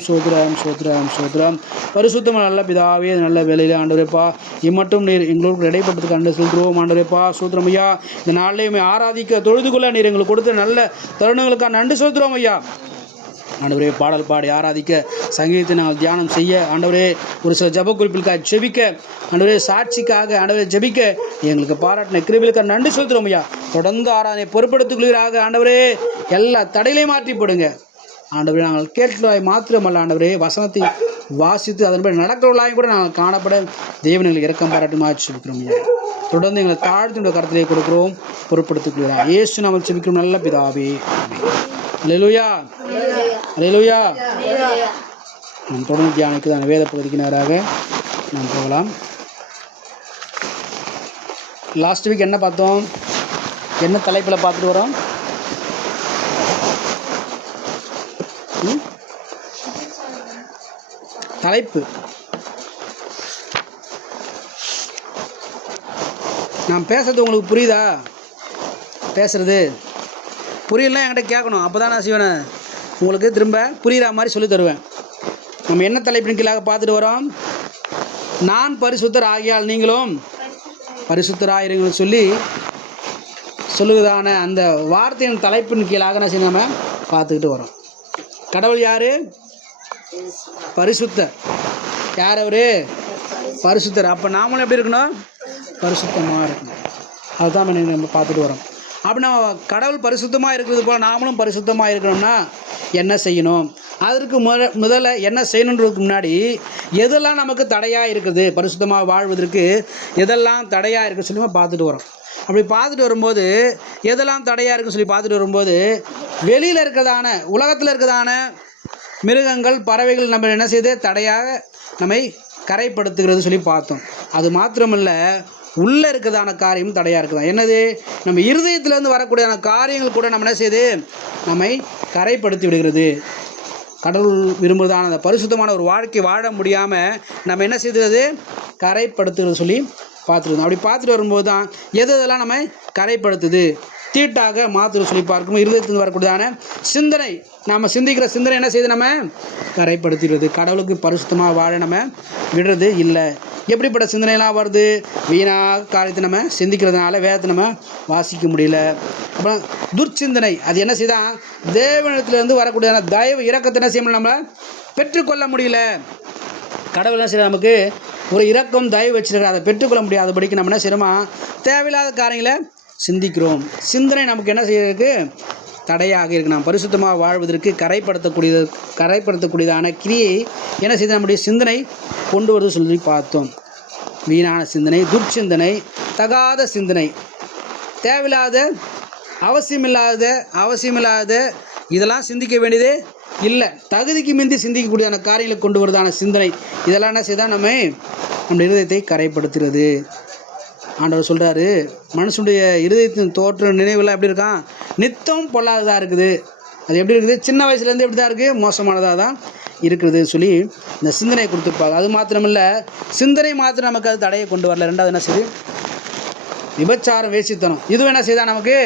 சோத்ராம் சோத்ராம் சோத்ராம். பரிசுத்தமாக நல்ல பிதாவே, நல்ல வேலையில் ஆண்டவரேப்பா, இம்மட்டும் நீர் எங்களுக்கு இடைப்பட்டதுக்கு அண்டு சொல்கிறோம் ஆண்டவரேப்பா. சோத்ரம் ஐயா, இந்த நாளிலேயுமே ஆராதிக்க தொழுதுகொள்ள நீர் எங்களுக்கு கொடுத்த நல்ல தருணங்களுக்காக நன்றி சொல்கிறோம் ஐயா. ஆண்டவரே, பாடல் பாடி ஆராதிக்க, சங்கீதத்தை நாங்கள் தியானம் செய்ய, ஆண்டவரே, ஒரு சில ஜப குறிப்பிற்காக ஜெபிக்க, ஆண்டவரே, சாட்சிக்காக ஆண்டவரே ஜெபிக்க எங்களுக்கு பாராட்டின கிருபைகளுக்காக நன்றி சொல்கிறோம் ஐயா. தொடர்ந்து ஆராதனை பொறுப்படுத்துகிறீராக ஆண்டவரே, எல்லா தடையிலையும் மாற்றி போடுங்க ஆண்டவரே. நாங்கள் கேட்கிறவாய் மாத்திரமல்ல ஆண்டவரே, வசனத்தை வாசித்து அதன்படி நடக்கிறவர்களாயும் கூட நாங்கள் காணப்பட தேவன் எங்களுக்கு இரக்கம் பாராட்டுமா செபிக்கிறோம் ஐயா. தொடர்ந்து எங்களை தாழ்த்தினுடைய கருத்திலே கொடுக்கிறோம், பொறுப்படுத்துகிறோம். இயேசு நாமத்தில் செபிக்கிறோம் நல்ல பிதாவே. அல்லேலூயா, அல்லேலூயா. நாம் தொடர்ந்து தியானிக்கு வேத பகுதிக்கு நேராக நாம் போகலாம். லாஸ்ட் வீக் என்ன பார்த்தோம்? என்ன தலைப்பில் பார்த்துட்டு வரோம்? தலைப்பு நான் பேசுறது உங்களுக்கு புரியுதா? பேசுறது புரியலாம், என்கிட்ட கேட்கணும். அப்போ தான் நான் செய்வேன், உங்களுக்கு திரும்ப புரிகிற மாதிரி சொல்லி தருவேன். நம்ம என்ன தலைப்பின் கீழாக பார்த்துட்டு வரோம்? நான் பரிசுத்தர் ஆகியால் நீங்களும் பரிசுத்தராயிருங்கள் சொல்லி சொல்லுவதான அந்த வார்த்தையின் தலைப்பின் கீழாக நான் செய்ய நம்ம பார்த்துக்கிட்டு வரோம். கடவுள் யார்? பரிசுத்தர். யார் அவர்? பரிசுத்தர். அப்போ நாமளும் எப்படி இருக்கணும்? பரிசுத்தமாக இருக்கணும். அதுதான் நம்ம பார்த்துட்டு வரோம். அப்படி நம்ம கடவுள் பரிசுத்தமாக இருக்கிறது போல் நாமளும் பரிசுத்தமாக இருக்கணும்னா என்ன செய்யணும்? அதற்கு முதல்ல என்ன செய்யணுன்றதுக்கு முன்னாடி எதெல்லாம் நமக்கு தடையாக இருக்குது, பரிசுத்தமாக வாழ்வதற்கு எதெல்லாம் தடையாக இருக்குது சொல்லி பார்த்துட்டு வரோம். அப்படி பார்த்துட்டு வரும்போது எதெல்லாம் தடையாக இருக்குன்னு சொல்லி பார்த்துட்டு வரும்போது, வெளியில் இருக்கிறதான உலகத்தில் இருக்கிறதான மிருகங்கள், பறவைகள் நம்ம என்ன செய்யுது? தடையாக நம்மை கரைப்படுத்துகிறது சொல்லி பார்த்தோம். அது மாத்திரமல்ல, உள்ளே இருக்கிறதான காரியம் தடையாக இருக்குதா. என்னது? நம்ம இருதயத்திலேருந்து வரக்கூடியதான காரியங்கள் கூட நம்ம என்ன செய்யுது? நம்மை கரைப்படுத்தி விடுகிறது. கடவுள் விரும்புவதான அந்த பரிசுத்தமான ஒரு வாழ்க்கை வாழ முடியாமல் நம்ம என்ன செய்கிறது? கரைப்படுத்துகிறது சொல்லி பார்த்துருந்தோம். அப்படி பார்த்துட்டு வரும்போது தான் எதெல்லாம் நம்ம கரைப்படுத்துது, தீட்டாக மாற்றுறது சொல்லி பார்க்கும். இருதயத்திலிருந்து வரக்கூடியதான சிந்தனை, நம்ம சிந்திக்கிற சிந்தனை என்ன செய்யுது? நம்ம கரைப்படுத்திடுறது. கடவுளுக்கு பரிசுத்தமாக வாழ நம்ம விடுறது இல்லை. எப்படிப்பட்ட சிந்தனைலாம் வருது? வீணாக காரியத்தை நம்ம சிந்திக்கிறதுனால வேதத்தை நம்ம வாசிக்க முடியல. அப்புறம் துர்ச்சிந்தனை, அது என்ன செய்தான்? தேவனிடத்துலேருந்து வரக்கூடியதான தயவு இரக்கத்தை என்ன செய்ய முடியல, நம்ம பெற்றுக்கொள்ள முடியல. கடவுள் என்ன செய்ய நமக்கு ஒரு இரக்கம் தயவு வச்சுருக்க, அதை பெற்றுக்கொள்ள முடியாதபடிக்கு நம்ம என்ன செய்யணுமா? தேவையில்லாத காரியங்களை சிந்திக்கிறோம். சிந்தனை நமக்கு என்ன செய்யறதுக்கு தடையாக இருக்குது. நாம் பரிசுத்தமாக வாழ்வதற்கு கரைப்படுத்தக்கூடியதான கிரியை என்ன செய்து நம்முடைய சிந்தனை கொண்டு வருது சொல்லி பார்த்தோம். வீணான சிந்தனை, துர்ச்சிந்தனை, தகாத சிந்தனை, தேவையில்லாத அவசியமில்லாத இதெல்லாம் சிந்திக்க வேண்டியது இல்லை. தகுதிக்கு மிந்தி சிந்திக்கக்கூடியதான காரியங்களை கொண்டு வருவதான சிந்தனை, இதெல்லாம் என்ன செய்தால் நம்ம இருதயத்தை கரைப்படுத்துகிறது. ஆண்டவர் சொல்கிறாரு, மனுஷனுடைய இருதயத்தின் தோற்ற நினைவுலாம் எப்படி இருக்கான்? நித்தம் பொல்லாததாக இருக்குது. அது எப்படி இருக்குது? சின்ன வயசுலேருந்து எப்படி தான் இருக்குது? மோசமானதாக தான் இருக்குது சொல்லி இந்த சிந்தனை கொடுத்துருப்பாங்க. அது மாத்திரமில்லை, சிந்தனை மாத்திரம் நமக்கு அது தடையை கொண்டு வரல. ரெண்டாவது என்ன செய்யுது? விபச்சாரம், வேசித்தனம், இதுவும் என்ன செய்தால் நமக்கு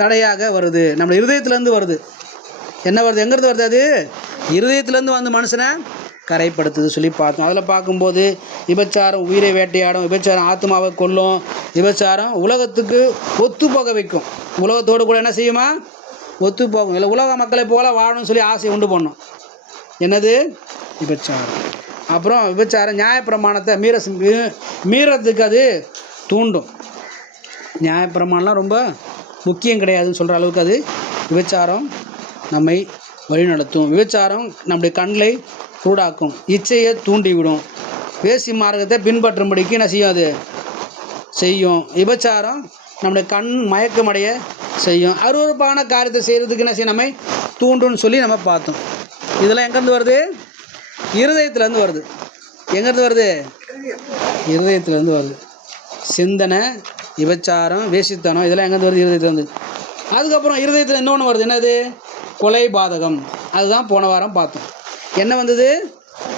தடையாக வருது. நம்ம இருதயத்துலேருந்து வருது. என்ன வருது? எங்கேருந்து வருது? அது இருதயத்துலேருந்து வந்து மனுஷனை கரைப்படுத்துது சொல்லி பார்த்தோம். அதில் பார்க்கும்போது விபச்சாரம் உயிரை வேட்டையாடும், விபச்சாரம் ஆத்மாவை கொல்லும், விபச்சாரம் உலகத்துக்கு ஒத்து போக வைக்கும். உலகத்தோடு கூட என்ன செய்யுமா? ஒத்து போகும். இல்லை உலக மக்களை போல வாழணும்னு சொல்லி ஆசை உண்டு பண்ணும். என்னது? விபச்சாரம். அப்புறம் விபச்சாரம் நியாயப்பிரமாணத்தை மீறத்துக்கு அது தூண்டும். நியாயப்பிரமாணம்லாம் ரொம்ப முக்கியம் கிடையாதுன்னு சொல்கிற அளவுக்கு அது விபச்சாரம் நம்மை வழிநடத்தும். விபச்சாரம் நம்முடைய கண்களை கூடாக்கும், இச்சையை தூண்டிவிடும், வேசி மார்க்கத்தை பின்பற்றும்படிக்கு என்ன செய்யும்? அது செய்யும். விபச்சாரம் நம்முடைய கண் மயக்கமடைய செய்யும். அருவருப்பான காரியத்தை செய்கிறதுக்கு என்ன செய்யும்? நம்மை தூண்டுன்னு சொல்லி நம்ம பார்த்தோம். இதெல்லாம் எங்கேருந்து வருது? இருதயத்துலேருந்து வருது. எங்கேருந்து வருது? இருதயத்துலேருந்து வருது. சிந்தனை, விபச்சாரம், வேசித்தனம், இதெல்லாம் எங்கேருந்து வருது? இருதயத்துலேருந்து. அதுக்கப்புறம் இருதயத்தில் இன்னொன்று வருது. என்னது? கொலை பாதகம். அதுதான் போன வாரம் பார்த்தோம். என்ன வந்தது?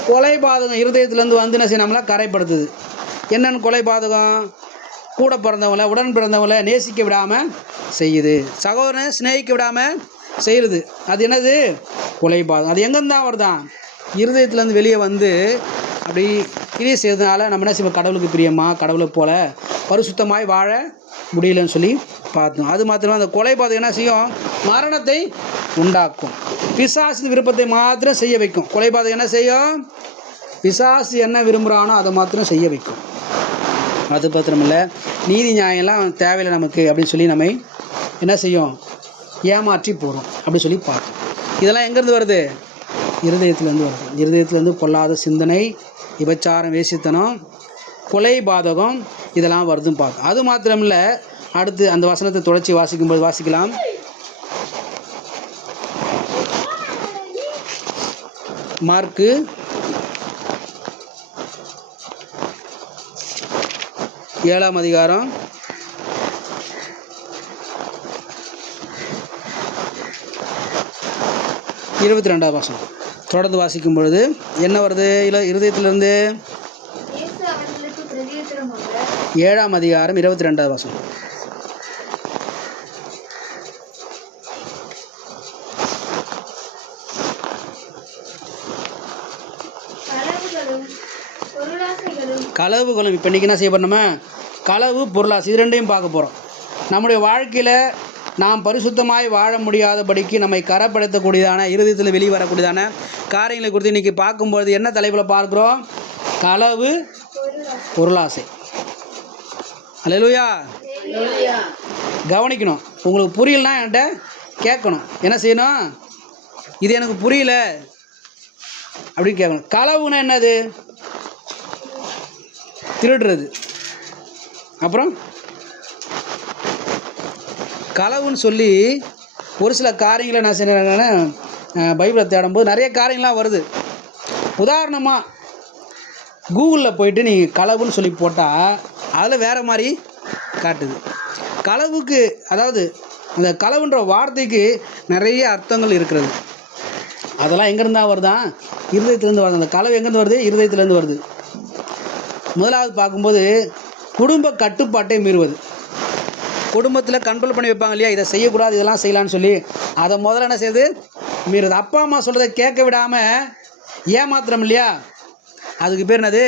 கொலை பாதகம் இருதயத்துலேருந்து வந்து என்ன செய்ய நம்மளை கரைப்படுத்துது. என்னென்னு கொலை பாதகம்? கூட பிறந்தவங்கள, உடன் பிறந்தவங்கள நேசிக்க விடாமல் செய்யுது, சகோதரனை சிநேகிக்க விடாமல் செய்கிறது. அது என்னது? கொலைபாதகம். அது எங்கேருந்து தான் வருதான்? இருதயத்துலேருந்து வெளியே வந்து அப்படி கிரியை செய்யறதுனால நம்ம என்ன செய்வோம், கடவுளுக்கு பிரியமா கடவுளை போல பரிசுத்தமாய் வாழ முடியலன்னு சொல்லி பார்த்தோம். அது மாத்திரமா அந்த கொலைபாதகம் என்ன செய்யும், மரணத்தை உண்டாக்கும். பிசாசு விருப்பத்தை மாத்திரம் செய்ய வைக்கும். கொலைபாதகம் என்ன செய்யும், பிசாசு என்ன விரும்புகிறானோ அதை மாத்திரம் செய்ய வைக்கும். அது மாத்திரமில்ல, நீதி நியாயம்லாம் தேவையில்லை நமக்கு அப்படின்னு சொல்லி நம்ம என்ன செய்யும், ஏமாற்றி போகிறோம் அப்படின்னு சொல்லி பார்த்தோம். இதெல்லாம் எங்கேருந்து வருது, இருதயத்துலேருந்து வருது. இருதயத்துலேருந்து பொல்லாத சிந்தனை, விபச்சாரம், வேசித்தனம், கொலை பாதகம் இதெல்லாம் வருதுன்னு பார்த்தோம். அது மாத்திரமில்ல, அடுத்து அந்த வசனத்தை தொடர்ச்சி வாசிக்கும்போது வாசிக்கலாம். மார்க்கு 7ஆம் அதிகாரம் 22ஆம் வசனம் தொடர்ந்து வாசிக்கும் பொழுது என்ன வருது, இல்லை இருதயத்திலிருந்து 7ஆம் அதிகாரம் 22ஆம் வசனம். களவுகளும் இப்போ இன்றைக்கி என்ன செய்ய போகிறோம், களவு, பொருளாசை, இது ரெண்டையும் பார்க்க போகிறோம். நம்முடைய வாழ்க்கையில் நாம் பரிசுத்தமாய் வாழ முடியாதபடிக்கு நம்மை கரப்படுத்தக்கூடியதான, இருதயத்தில் வெளியே வரக்கூடியதான காரியங்களை குறித்து இன்றைக்கி பார்க்கும்பொழுது என்ன தலைப்பில் பார்க்குறோம், களவு, பொருளாசை. அல்லேலூயா. கவனிக்கணும். உங்களுக்கு புரியலனா என்கிட்ட கேட்கணும். என்ன செய்யணும், இது எனக்கு புரியல அப்படின்னு கேட்கணும். களவுனா என்னது, திருடுறது. அப்புறம் களவுன்னு சொல்லி ஒரு சில காரியங்களை நான் செய்யறாங்கன்னா பைபிளை தேடும்போது நிறைய காரியங்கள்லாம் வருது. உதாரணமாக கூகுளில் போயிட்டு நீங்கள் களவுன்னு சொல்லி போட்டால் அதில் வேறு மாதிரி காட்டுது. களவுக்கு, அதாவது அந்த களவுன்ற வார்த்தைக்கு நிறைய அர்த்தங்கள் இருக்கிறது. அதெல்லாம் எங்கேருந்தா வருதான், இருதயத்துலேருந்து வருது. அந்த களவு எங்கேருந்து வருது, இருதயத்துலேருந்து வருது. முதலாவது பார்க்கும்போது குடும்ப கட்டுப்பாட்டை மீறுவது. குடும்பத்தில் கண்ட்ரோல் பண்ணி வைப்பாங்க இல்லையா, இதை செய்யக்கூடாது இதெல்லாம் செய்யலான்னு சொல்லி, அதை முதல்ல என்ன செய்யுது, மீறுது. அப்பா அம்மா சொல்கிறத கேட்க விடாமல் ஏமாத்திரம் இல்லையா, அதுக்கு பேர் என்னது,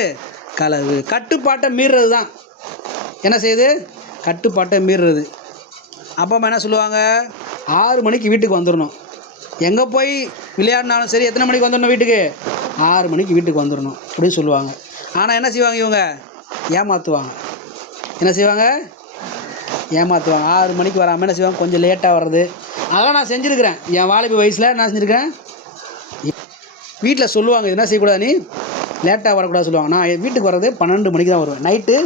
களவு. கட்டுப்பாட்டை மீறுறது தான் என்ன செய்யுது, கட்டுப்பாட்டை மீறுறது. அப்பா அம்மா என்ன சொல்லுவாங்க, 6 மணிக்கு வீட்டுக்கு வந்துடணும். எங்கே போய் விளையாடினாலும் சரி, எத்தனை மணிக்கு வந்துடணும் வீட்டுக்கு, 6 மணிக்கு வீட்டுக்கு வந்துடணும் அப்படின்னு சொல்லுவாங்க. ஆனால் என்ன செய்வாங்க இவங்க, ஏமாற்றுவாங்க. என்ன செய்வாங்க, ஏமாற்றுவாங்க. 6 மணிக்கு வராமல் என்ன செய்வாங்க, கொஞ்சம் லேட்டாக வர்றது. அதெல்லாம் நான் செஞ்சுருக்கிறேன். என் வாலிப வயசில் நான் செஞ்சுருக்கிறேன். வீட்டில் சொல்லுவாங்க, என்ன செய்யக்கூடாது, நீ லேட்டாக வரக்கூடாது சொல்லுவாங்க. நான் வீட்டுக்கு வர்றது 12 மணிக்கு தான் வருவேன். நைட்டு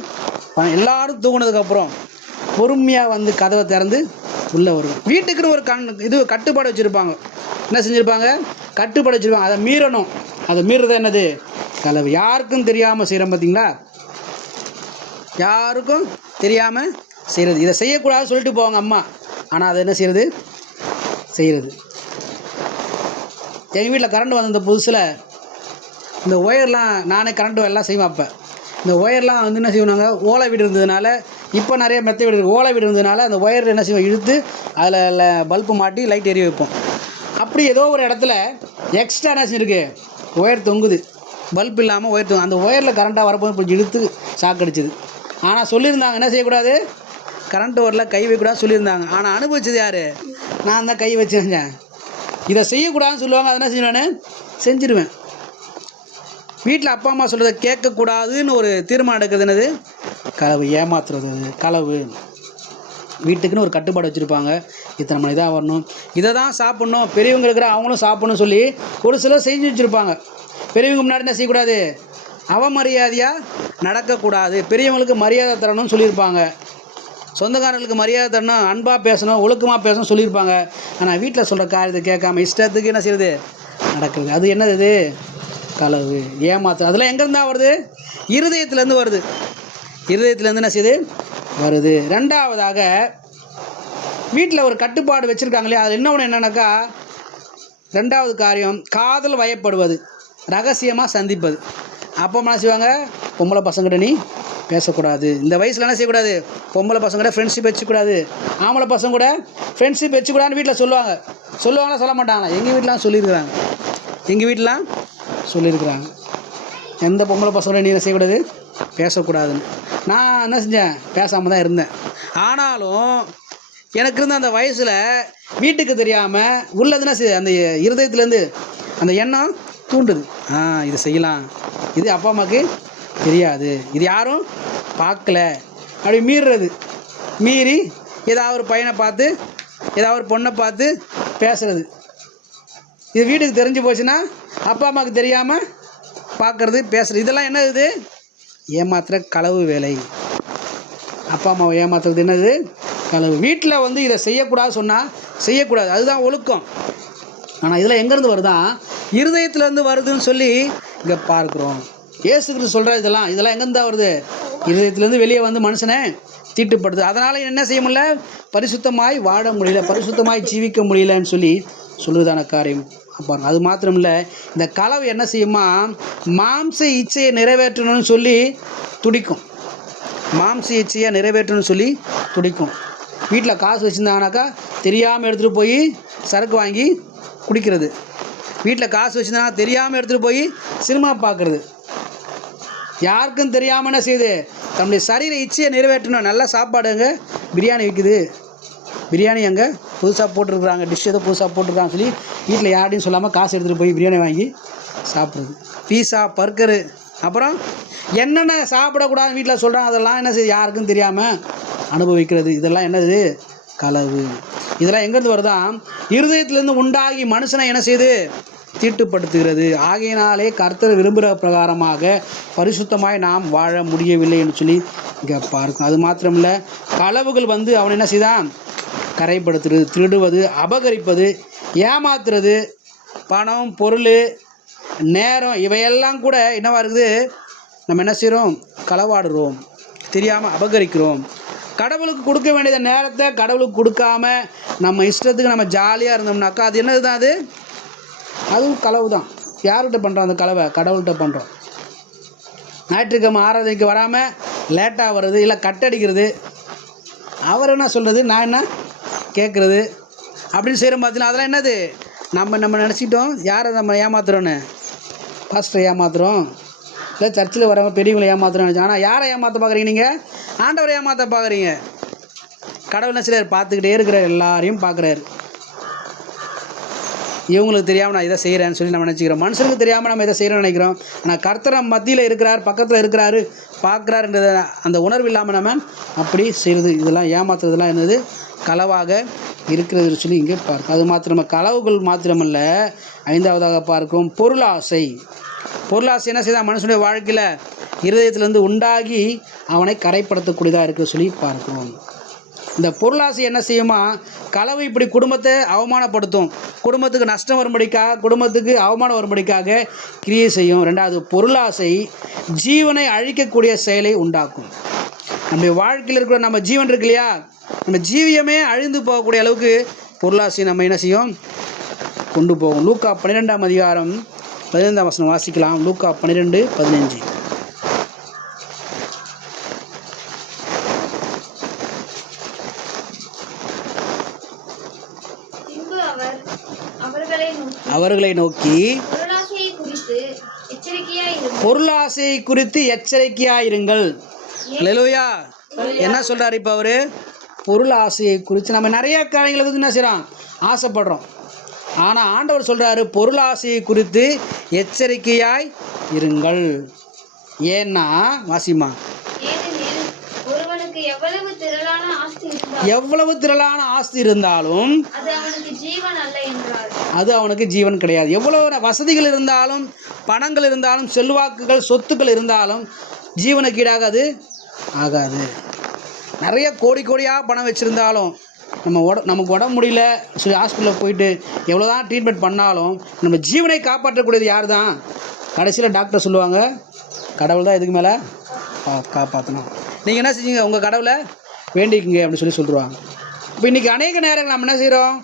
எல்லோரும் தூங்கினதுக்கப்புறம் பொறுமையாக வந்து கதவை திறந்து உள்ளே வருவேன். வீட்டுக்குன்னு ஒரு இது கட்டுப்பாடு வச்சுருப்பாங்க. என்ன செஞ்சுருப்பாங்க, கட்டுப்பாடு வச்சுருப்பாங்க. அதை மீறணும். அதை மீறுறது என்னது, களவு. யாருக்கும் தெரியாமல் செய்கிறோம் பார்த்தீங்களா, யாருக்கும் தெரியாமல் செய்கிறது. இதை செய்யக்கூடாதுன்னு சொல்லிட்டு போவாங்க அம்மா, ஆனால் அதை என்ன செய்கிறது, செய்கிறது. எங்கள் வீட்டில் கரண்ட் வந்த புதுசில் இந்த ஒயர்லாம் நானே கரண்ட் எல்லாம் செய்வேன். அப்போ இந்த ஒயர்லாம் வந்து என்ன செய்வாங்க, ஓலை வீடு இருந்ததுனால, இப்போ நிறைய மெத்த வீடு இருக்குது, ஓலை வீடு இருந்ததுனால அந்த ஒயர் என்ன செய்வோம், இழுத்து அதில் பல்பு மாட்டி லைட் எரிய வைப்போம். அப்படி ஏதோ ஒரு இடத்துல எக்ஸ்ட்ரா என்ன செஞ்சுருக்கு, ஒயர் தொங்குது, பல்ப் இல்லாமல் ஒயர் தொங்கு. அந்த ஒயரில் கரண்ட்டாக வரப்போது இப்போ இழுத்து சாக்கடிச்சிது. ஆனால் சொல்லியிருந்தாங்க என்ன செய்யக்கூடாது, கரண்ட் ஒயரில் கை வைக்கூடாது சொல்லியிருந்தாங்க. ஆனால் அனுபவிச்சது யார், நான் தான் கை வச்சேன். இதை செய்யக்கூடாதுன்னு சொல்லுவாங்க, அதை என்ன செய்வேன், செஞ்சிடுவேன். வீட்டில் அப்பா அம்மா சொல்கிறத கேட்கக்கூடாதுன்னு ஒரு தீர்மானம் எடுக்கிறது என்னது, களவு. ஏமாத்துறது களவு. வீட்டுக்குன்னு ஒரு கட்டுப்பாடு வச்சுருப்பாங்க, இத்தனை மணி தான் வரணும், இதை தான் சாப்பிட்ணும், பெரியவங்க இருக்கிற அவங்களும் சாப்பிட்ணுன்னு சொல்லி ஒரு சிலர் செஞ்சு வச்சுருப்பாங்க. பெரியவங்க முன்னாடி என்ன செய்யக்கூடாது, அவமரியாதையாக நடக்கக்கூடாது, பெரியவங்களுக்கு மரியாதை தரணும்னு சொல்லியிருப்பாங்க. சொந்தக்காரங்களுக்கு மரியாதை தரணும், அன்பாக பேசணும், ஒழுக்கமாக பேசணும் சொல்லியிருப்பாங்க. ஆனால் வீட்டில் சொல்கிற காரியத்தை கேட்காம இஷ்டத்துக்கு என்ன செய்யுது, நடக்குது. அது என்னது, இது களவு, ஏமாத்து. அதெல்லாம் எங்கேருந்தா வருது, இருதயத்துலேருந்து வருது. இருதயத்துலேருந்து என்ன செய்யுது, வருது. ரெண்டாவதாக வீட்டில் ஒரு கட்டுப்பாடு வச்சுருக்காங்க இல்லையா, அது இன்னொன்று என்னென்னாக்கா, ரெண்டாவது காரியம் காதல் வயப்படுவது, ரகசியமாக சந்திப்பது. அப்போ என்ன செய்வாங்க, பொம்பளை பசங்கிட்ட நீ பேசக்கூடாது, இந்த வயசில் என்ன செய்யக்கூடாது, பொம்பளை பசங்க ஃப்ரெண்ட்ஷிப் வச்சுக்கூடாது, ஆம்பளை பசங்க கூட ஃப்ரெண்ட்ஷிப் வச்சுக்கூடாதுன்னு வீட்டில் சொல்லுவாங்க. சொல்ல மாட்டாங்களா, எங்கள் வீட்டிலாம் சொல்லியிருக்கிறாங்க. எங்கள் வீட்டிலாம் சொல்லியிருக்கிறாங்க. எந்த பொம்பளை பசங்களோட நீ என்ன செய்யக்கூடாது, பேசக்கூடாதுன்னு. நான் என்ன செஞ்சேன், பேசாமல் தான் இருந்தேன். ஆனாலும் எனக்கு இருந்த அந்த வயசில் வீட்டுக்கு தெரியாமல் உள்ளதுன்னா அந்த இருதயத்துலேருந்து அந்த எண்ணம் தூண்டுது. இது செய்யலாம், இது அப்பா அம்மாவுக்கு தெரியாது, இது யாரும் பார்க்கல, அப்படி மீறுறது. மீறி ஏதாவது ஒரு பையனை பார்த்து ஏதாவது ஒரு பொண்ணை பார்த்து பேசுகிறது. இது வீட்டுக்கு தெரிஞ்சு போச்சுன்னா அப்பா அம்மாவுக்கு தெரியாமல் பார்க்குறது, பேசுகிறது. இதெல்லாம் என்ன, இது ஏமாத்துற களவு வேலை. அப்பா அம்மாவை ஏமாத்துறது என்னது, களவு. வீட்டில் வந்து இதை செய்யக்கூடாது சொன்னால் செய்யக்கூடாது, அதுதான் ஒழுக்கம். ஆனால் இதில் எங்கேருந்து வருதான், இருதயத்துலேருந்து வருதுன்னு சொல்லி இங்கே பார்க்குறோம். இயேசு கிறிஸ்து சொல்கிற இதெல்லாம் எங்கேருந்து தான் வருது, இருதயத்துலேருந்து வெளியே வந்து மனுஷனை தீட்டுப்படுது. அதனால் என்ன செய்ய முடியல, பரிசுத்தமாய் வாழ முடியல, பரிசுத்தமாய் ஜீவிக்க முடியலன்னு சொல்லி சொல்லுதான காரியம் பாருங்க. அது மாத்திரம் இல்லை, இந்த களவு என்ன செய்யுமா, மாம்ச இச்சையை நிறைவேற்றணும்னு சொல்லி துடிக்கும். மாம்ச இச்சையை நிறைவேற்றணும்னு சொல்லி துடிக்கும். வீட்டில் காசு வச்சுருந்தாங்கனாக்கா தெரியாமல் எடுத்துகிட்டு போய் சரக்கு வாங்கி குடிக்கிறது. வீட்டில் காசு வச்சுருந்தாங்கன்னா தெரியாமல் எடுத்துகிட்டு போய் சினிமா பார்க்குறது. யாருக்கும் தெரியாமல் என்ன செய்யுது, தன்னுடைய சரீர இச்சையை நிறைவேற்றணும். நல்ல சாப்பாடுங்க, பிரியாணி விற்குது, பிரியாணி அங்கே புதுசாக போட்டிருக்குறாங்க, டிஷ் ஏதோ புதுசாக போட்டிருக்காங்க சொல்லி வீட்டில் யார்டையும் சொல்லாமல் காசு எடுத்துகிட்டு போய் பிரியாணி வாங்கி சாப்பிட்றது. பீஸா, பர்கரு, அப்புறம் என்னென்ன சாப்பிடக்கூடாதுன்னு வீட்டில் சொல்கிறாங்க, அதெல்லாம் என்ன செய்யுது, யாருக்கும் தெரியாமல் அனுபவிக்கிறது. இதெல்லாம் என்னது, களவு. இதெல்லாம் எங்கேருந்து வருதான், இருதயத்திலேருந்து உண்டாகி மனுஷனை என்ன செய்யுது, தீட்டுப்படுத்துகிறது. ஆகையினாலே கர்த்தர் விரும்புகிற பிரகாரமாக பரிசுத்தமாய் நாம் வாழ முடியவில்லை என்று சொல்லி இங்கே பார்க்கணும். அது மாத்திரமில்லை, களவுகள் வந்து அவன் என்ன செய்தான், கரைப்படுத்துறது, திருடுவது, அபகரிப்பது, ஏமாத்துறது, பணம், பொருள், நேரம், இவையெல்லாம் கூட என்னவாக இருக்குது, நம்ம என்ன செய்கிறோம், களவாடுறோம், தெரியாமல் அபகரிக்கிறோம். கடவுளுக்கு கொடுக்க வேண்டியத நேரத்தை கடவுளுக்கு கொடுக்காம நம்ம இஷ்டத்துக்கு நம்ம ஜாலியாக இருந்தோம்னாக்கா அது என்னது தான், அதுவும் களவு தான். யார்கிட்ட பண்ணுறோம் அந்த களவை, கடவுள்கிட்ட பண்ணுறோம். ஞாயிற்றுக்கிழமை ஆராதனைக்கு வராமல் லேட்டாக வர்றது, இல்லை கட்டடிக்கிறது, அவர் என்ன சொல்கிறது, நான் என்ன கேட்குறது அப்படின்னு செய்கிறோம். பார்த்தீங்கன்னா அதெல்லாம் என்னது, நம்ம நினச்சிட்டோம் யாரை நம்ம ஏமாத்துறோன்னு, பாஸ்டரை ஏமாத்துறோம், இல்லை சர்ச்சில் வரவங்க பெரியவங்களை ஏமாத்துறோம்னு நினச்சோம். ஆனால் யாரை ஏமாற்ற பார்க்குறீங்க, நீங்கள் ஆண்டவரை ஏமாற்ற பார்க்குறீங்க. கடவுள் என்ன செய்கிறார், பார்த்துக்கிட்டே இருக்கிறார், எல்லாரையும் பார்க்குறாரு. இவங்களுக்கு தெரியாமல் நான் இதை செய்கிறேன்னு சொல்லி நம்ம நினச்சிக்கிறோம். மனுஷனுக்கு தெரியாமல் நம்ம இதை செய்கிறோன்னு நினைக்கிறோம். ஆனால் கர்த்தர் நம்ம மத்தியில் இருக்கிறார், பக்கத்தில் இருக்கிறாரு, பார்க்குறாருன்றத அந்த உணர்வு இல்லாமல் நம்ம அப்படி செய்கிறது. இதெல்லாம் ஏமாத்துறதுலாம் என்னது, களவாக இருக்கிறது சொல்லி இங்கே பார்க்கும். அது மாத்திரம களவுகள் மாத்திரமல்ல, ஐந்தாவதாக பார்க்கும் பொருளாசை. பொருளாசை என்ன செய்தால் மனுஷனுடைய வாழ்க்கையில் இருதயத்திலேருந்து உண்டாகி அவனை கரைப்படுத்தக்கூடியதாக இருக்கிற சொல்லி பார்க்கிறோம். இந்த பொருளாசை என்ன செய்யுமா, களவு இப்படி குடும்பத்தை அவமானப்படுத்தும், குடும்பத்துக்கு நஷ்டம் வரும்படிக்காக, குடும்பத்துக்கு அவமானம் வரும்படிக்காக கிரியை செய்யும். ரெண்டாவது, பொருளாசை ஜீவனை அழிக்கக்கூடிய செயலை உண்டாக்கும். நம்முடைய வாழ்க்கையில் இருக்கிற நம்ம ஜீவன் இருக்கு இல்லையா, நம்ம ஜீவியமே அழிந்து போகக்கூடிய அளவுக்கு பொருளாசை நம்ம என்ன செய்யும், கொண்டு போகும். லூக்கா 12ஆம் அதிகாரம் 15ஆம் வசனம் வாசிக்கலாம். லூக்கா 12:15. அவர்களை நோக்கி பொருளாசை குறித்து எச்சரிக்கையாயிருங்கள். அல்லேலூயா. என்ன சொல்றாரு இப்போ அவரு, பொருள் ஆசையை குறித்து நம்ம நிறைய காரியங்களை வந்து என்ன செய்கிறோம், ஆசைப்படுறோம். ஆனால் ஆண்டவர் சொல்கிறாரு பொருள் ஆசையை குறித்து எச்சரிக்கையாய் இருங்கள். ஏன்னா வாசிமா, எவ்வளவு திரளான ஆஸ்தி இருந்தாலும் அது அவனுக்கு ஜீவன் கிடையாது. எவ்வளவு வசதிகள் இருந்தாலும், பணங்கள் இருந்தாலும், செல்வாக்குகள், சொத்துக்கள் இருந்தாலும் ஜீவனுக்கு ஈடாக அது ஆகாது. நிறைய கோடியாக பணம் வச்சுருந்தாலும் நமக்கு உடம்பு முடியல சொல்லி ஹாஸ்பிட்டலில் போயிட்டு எவ்வளோ தான் ட்ரீட்மெண்ட் பண்ணாலும் நம்ம ஜீவனை காப்பாற்றக்கூடியது யார் தான், கடைசியில் டாக்டர் சொல்லுவாங்க கடவுள் தான் இதுக்கு மேலே காப்பாற்றணும். நீங்கள் என்ன செஞ்சீங்க, உங்கள் கடவுளை வேண்டிக்குங்க அப்படின்னு சொல்லிடுவாங்க. இப்போ இன்றைக்கி அநேக நேரங்கள் நம்ம என்ன செய்கிறோம்,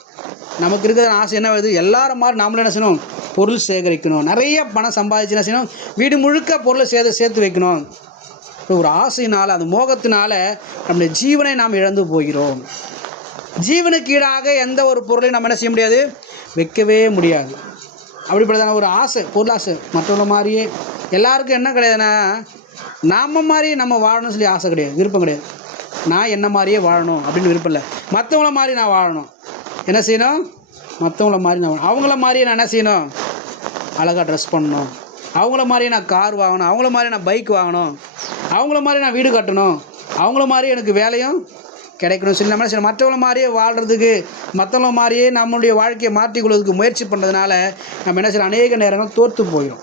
நமக்கு இருக்கிற ஆசை என்ன வருது, எல்லாரும் மாதிரி நாமளும் என்ன செய்யணும், பொருள் சேகரிக்கணும், நிறைய பணம் சம்பாதிச்சு என்ன செய்யணும், வீடு முழுக்க பொருளை சேர்த்து வைக்கணும். இப்போ ஒரு ஆசையினால், அந்த மோகத்தினால நம்முடைய ஜீவனை நாம் இழந்து போகிறோம். ஜீவனுக்கு ஈடாக எந்த ஒரு பொருளையும் நம்ம என்ன செய்ய முடியாது, வைக்கவே முடியாது. அப்படிப்பட்டதான ஒரு ஆசை, பொருளாசை. மற்றவங்கள மாதிரியே எல்லாருக்கும் என்ன கிடையாதுன்னா, நம்ம மாதிரியே நம்ம வாழணும்னு சொல்லி ஆசை கிடையாது, விருப்பம் கிடையாது. நான் என்ன மாதிரியே வாழணும் அப்படின்னு விருப்பம் இல்லை. மற்றவங்கள மாதிரி நான் வாழணும். என்ன செய்யணும்? மற்றவங்கள மாதிரி நான் அவங்கள மாதிரியே நான் என்ன செய்யணும்? அழகாக ட்ரெஸ் பண்ணணும். அவங்கள மாதிரியே நான் கார் வாங்கணும். அவங்கள மாதிரி நான் பைக் வாங்கணும். அவங்கள மாதிரி நான் வீடு கட்டணும். அவங்கள மாதிரி எனக்கு வேலையும் கிடைக்கணும் சொல்லி நம்ம சரி மற்றவங்கள மாதிரியே வாழ்கிறதுக்கு, மற்றவங்கள மாதிரியே நம்மளுடைய வாழ்க்கையை மாற்றிக்கொள்வதற்கு முயற்சி பண்ணுறதுனால நம்ம என்ன செய்யணும்? அநேக நேரங்கள் தோற்று போயிடும்.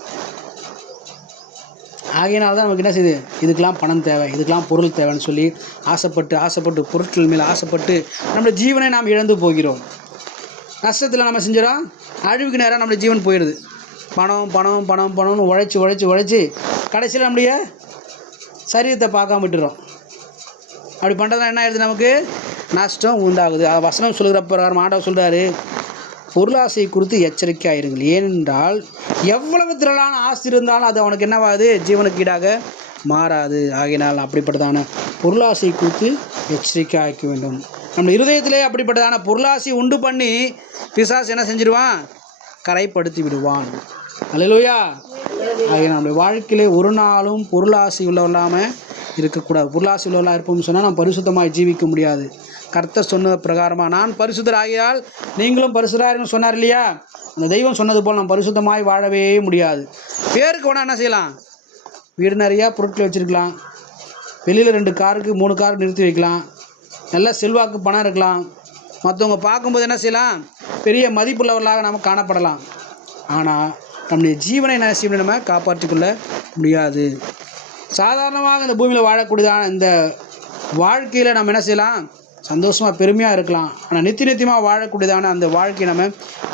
ஆகையினால தான் நமக்கு என்ன செய்யுது? இதுக்கெலாம் பணம் தேவை, இதுக்கெலாம் பொருள் தேவைன்னு சொல்லி ஆசைப்பட்டு பொருட்கள் மேலே ஆசைப்பட்டு நம்மளுடைய ஜீவனை நாம் இழந்து போகிறோம். நஷ்டத்தில் நம்ம செஞ்சிடறோம், அழிவுக்கு நேரம் நம்மளுடைய ஜீவன் போயிடுது. பணம்னு உழைச்சி கடைசியில் நம்முடைய சரீரத்தை பார்க்காம விட்டுறோம். அப்படி பண்ணுறதுனா என்ன ஆயிடுது? நமக்கு நஷ்டம் உண்டாகுது. வசனம் சொல்கிற பிரகாரம் ஆண்டவர் சொல்கிறாரு, பொருளாசை குறித்து எச்சரிக்கை ஆயிருங்கள். ஏனென்றால் எவ்வளவு திரளான ஆஸ்தி இருந்தாலும் அது அவனுக்கு என்னவாது? ஜீவனுக்கு ஈடாக மாறாது. ஆகினால் அப்படிப்பட்டதான பொருளாசை குறித்து எச்சரிக்கை ஆக்க வேண்டும். நம்ம இருதயத்திலே அப்படிப்பட்டதான பொருளாசை உண்டு பண்ணி பிசாசு என்ன செஞ்சிடுவான்? கரைப்படுத்தி விடுவான். அல்லேலூயா. ஆகிய நம்முடைய வாழ்க்கையிலே ஒரு நாளும் பொருளாசை உள்ளவர்களாமல் இருக்கக்கூடாது. பொருளாசை உள்ளவர்களாக இருப்போம்னு சொன்னால் நம்ம பரிசுத்தமாக ஜீவிக்க முடியாது. கர்த்தர் சொன்ன பிரகாரமாக நான் பரிசுத்தர் ஆகியால் நீங்களும் பரிசுத்தராக சொன்னார் இல்லையா? அந்த தெய்வம் சொன்னது போல் நம்ம பரிசுத்தமாய் வாழவே முடியாது. பேருக்கு வேணால் என்ன செய்யலாம்? வீடு நிறையா பொருட்கள் வச்சுருக்கலாம், வெளியில் 2 காருக்கு 3 காருக்கு நிறுத்தி வைக்கலாம், நல்ல செல்வாக்கு பணம் இருக்கலாம், மற்றவங்க பார்க்கும்போது என்ன செய்யலாம்? பெரிய மதிப்புள்ளவர்களாக நம்ம காணப்படலாம். ஆனால் நம்முடைய ஜீவனை என்ன செய்யணும்? நம்ம காப்பாற்றிக்கொள்ள முடியாது. சாதாரணமாக இந்த பூமியில் வாழக்கூடியதான இந்த வாழ்க்கையில் நம்ம என்ன செய்யலாம்? சந்தோஷமாக பெருமையாக இருக்கலாம். ஆனால் நித்தியமாக வாழக்கூடியதான அந்த வாழ்க்கையை நம்ம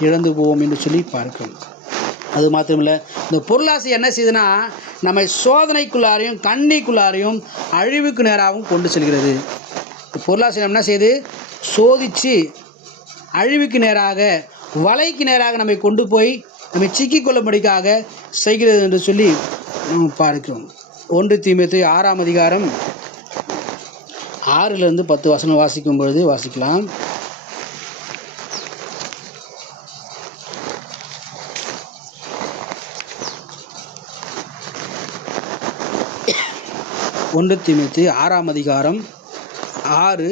இழந்து போவோம் என்று சொல்லி பார்க்கணும். அது மாத்திரமில்லை, இந்த பொருளாசை என்ன செய்யுதுன்னா நம்மை சோதனைக்குள்ளாரையும் கண்ணிக்குள்ளாரையும் அழிவுக்கு நேராகவும் கொண்டு செல்கிறது. பொருளாசை நம்ம என்ன செய்யுது? சோதித்து அழிவுக்கு நேராக, வலைக்கு நேராக நம்மை கொண்டு போய் நம்மை சிக்கிக்கொள்ளும்படிக்காக செய்கிறது என்று சொல்லி நம்ம பார்க்கிறோம். 1 தீமோத்தேயு 6ஆம் அதிகாரம் 6லிருந்து 10 வசனம் வாசிக்கும் பொழுது வாசிக்கலாம். ஒன்று தீமோத்தேயு 6ஆம் அதிகாரம் 6,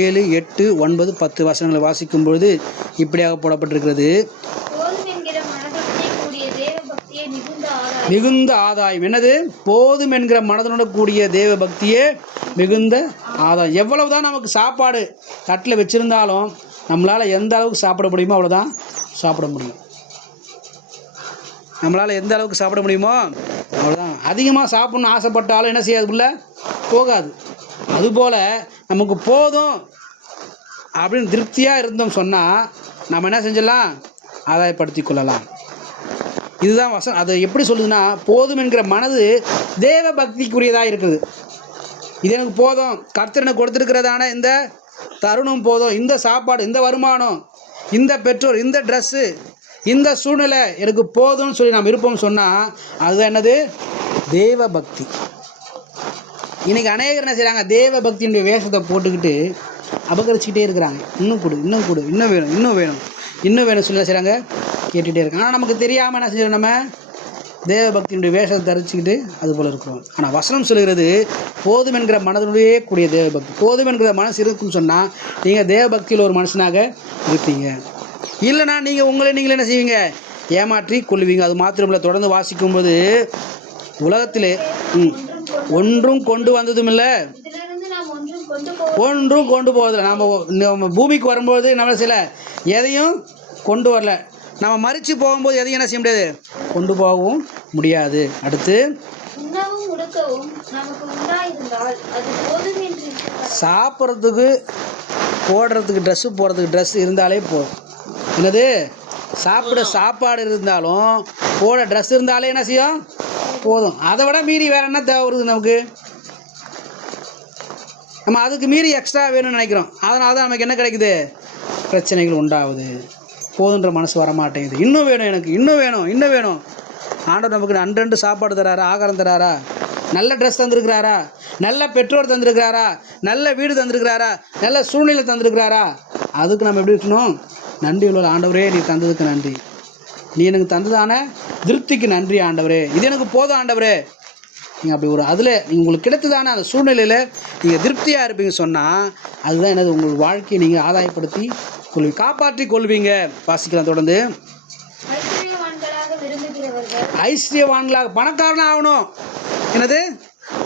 7, 8, 9, 10 வசனங்களை வாசிக்கும் பொழுது இப்படியாக போடப்பட்டிருக்கிறது. மிகுந்த ஆதாயம். என்னது? போதும் என்கிற மனதனோட கூடிய தேவ பக்தியே மிகுந்த ஆதாயம். எவ்வளவுதான் நமக்கு சாப்பாடு தட்டில் வச்சுருந்தாலும் நம்மளால் எந்த அளவுக்கு சாப்பிட முடியுமோ அவ்வளோதான் சாப்பிட முடியும். நம்மளால் எந்த அளவுக்கு சாப்பிட முடியுமோ அவ்வளோதான். அதிகமாக சாப்பிட்ணுன்னு ஆசைப்பட்டாலும் என்ன செய்யாதுக்குள்ள போகாது. அதுபோல் நமக்கு போதும் அப்படின்னு திருப்தியாக இருந்தோம் சொன்னால் நம்ம என்ன செஞ்சிடலாம்? ஆதாயப்படுத்தி கொள்ளலாம். இதுதான் வசனம். அதை எப்படி சொல்லுதுன்னா, போதும் என்கிற மனது தேவ பக்திக்குரியதாக இருக்குது. இது எனக்கு போதும், கர்த்தர் எனக்கு கொடுத்துருக்கிறதான இந்த தருணம் போதும், இந்த சாப்பாடு, இந்த வருமானம், இந்த பெற்றோர், இந்த ட்ரெஸ்ஸு, இந்த சூழ்நிலை எனக்கு போதும்னு சொல்லி நாம் இருப்போம் சொன்னால் அதுதான் என்னது? தேவ பக்தி. இன்றைக்கி அநேகர் என்ன செய்கிறாங்க? தேவ பக்தியினுடைய வேஷத்தை போட்டுக்கிட்டு அபகரிச்சுக்கிட்டே இருக்கிறாங்க. இன்னும் கொடு, இன்னும் வேணும் சொல்லி என்ன செய்கிறாங்க? கேட்டுகிட்டே இருக்காங்க. ஆனால் நமக்கு தெரியாமல் என்ன செஞ்சோம்? நம்ம தேவ பக்தியினுடைய வேஷத்தை தரிச்சுக்கிட்டு அது போல் இருக்கிறோம். ஆனால் வசனம் சொல்கிறது போதும் என்கிற மனதினுடைய கூடிய தேவ பக்தி. போதும் என்கிற மனசு இருக்குன்னு சொன்னால் நீங்கள் தேவ பக்தியில் ஒரு மனுஷனாக இருப்பீங்க. இல்லைனா நீங்கள் நீங்களே என்ன செய்வீங்க? ஏமாற்றி கொள்வீங்க. அது மாத்திரமில்லை, தொடர்ந்து வாசிக்கும்போது உலகத்திலே ஒன்றும் கொண்டு வந்ததும் இல்லை, ஒன்றும் கொண்டு போவதில்லை. நம்ம பூமிக்கு வரும்போது நம்ம சில எதையும் கொண்டு வரல. நம்ம மறித்து போகும்போது எதையும் என்ன செய்ய முடியாது? கொண்டு போகவும் முடியாது. அடுத்து சாப்பிட்றதுக்கு போடுறதுக்கு ட்ரெஸ்ஸு இருந்தாலே போதும். என்னது? சாப்பாடு இருந்தாலும் போட ட்ரெஸ் இருந்தாலே என்ன செய்யும்? போதும். அதை விட மீறி வேறு என்ன தேவை வருது நமக்கு? நம்ம அதுக்கு மீறி எக்ஸ்ட்ரா வேணும்னு நினைக்கிறோம். அதனால தான் நமக்கு என்ன கிடைக்குது? பிரச்சனைகள் உண்டாகுது. போதுன்ற மனசு வரமாட்டேங்குது. இன்னும் வேணும், எனக்கு இன்னும் வேணும். ஆண்டவர் நமக்கு அன்றண்டு சாப்பாடு தராரா? ஆகாரம் தராரா? நல்ல ட்ரெஸ் தந்திருக்கிறாரா? நல்ல பெற்றோர் தந்திருக்கிறாரா? நல்ல வீடு தந்திருக்கிறாரா? நல்ல சூழ்நிலை தந்திருக்கிறாரா? அதுக்கு நம்ம எப்படி இருக்கணும்? நன்றி உள்ள ஆண்டவரே, நீ தந்ததுக்கு நன்றி. நீ எனக்கு தந்ததான திருப்திக்கு நன்றி ஆண்டவரே, இது எனக்கு போதும் ஆண்டவரே. நீங்கள் அப்படி ஒரு அதில் உங்களுக்கு கிடைத்ததான அந்த சூழ்நிலையில் நீங்கள் திருப்தியாக இருப்பீங்க சொன்னால் அதுதான் என்னது உங்கள் வாழ்க்கையை நீங்கள் ஆதாயப்படுத்தி காப்பாற்றி கொள்வீங்க. வாசிக்கலாம் தொடர்ந்து. ஐஸ்வர்யவான்களாக பணக்காரனாக ஆகணும், என்னது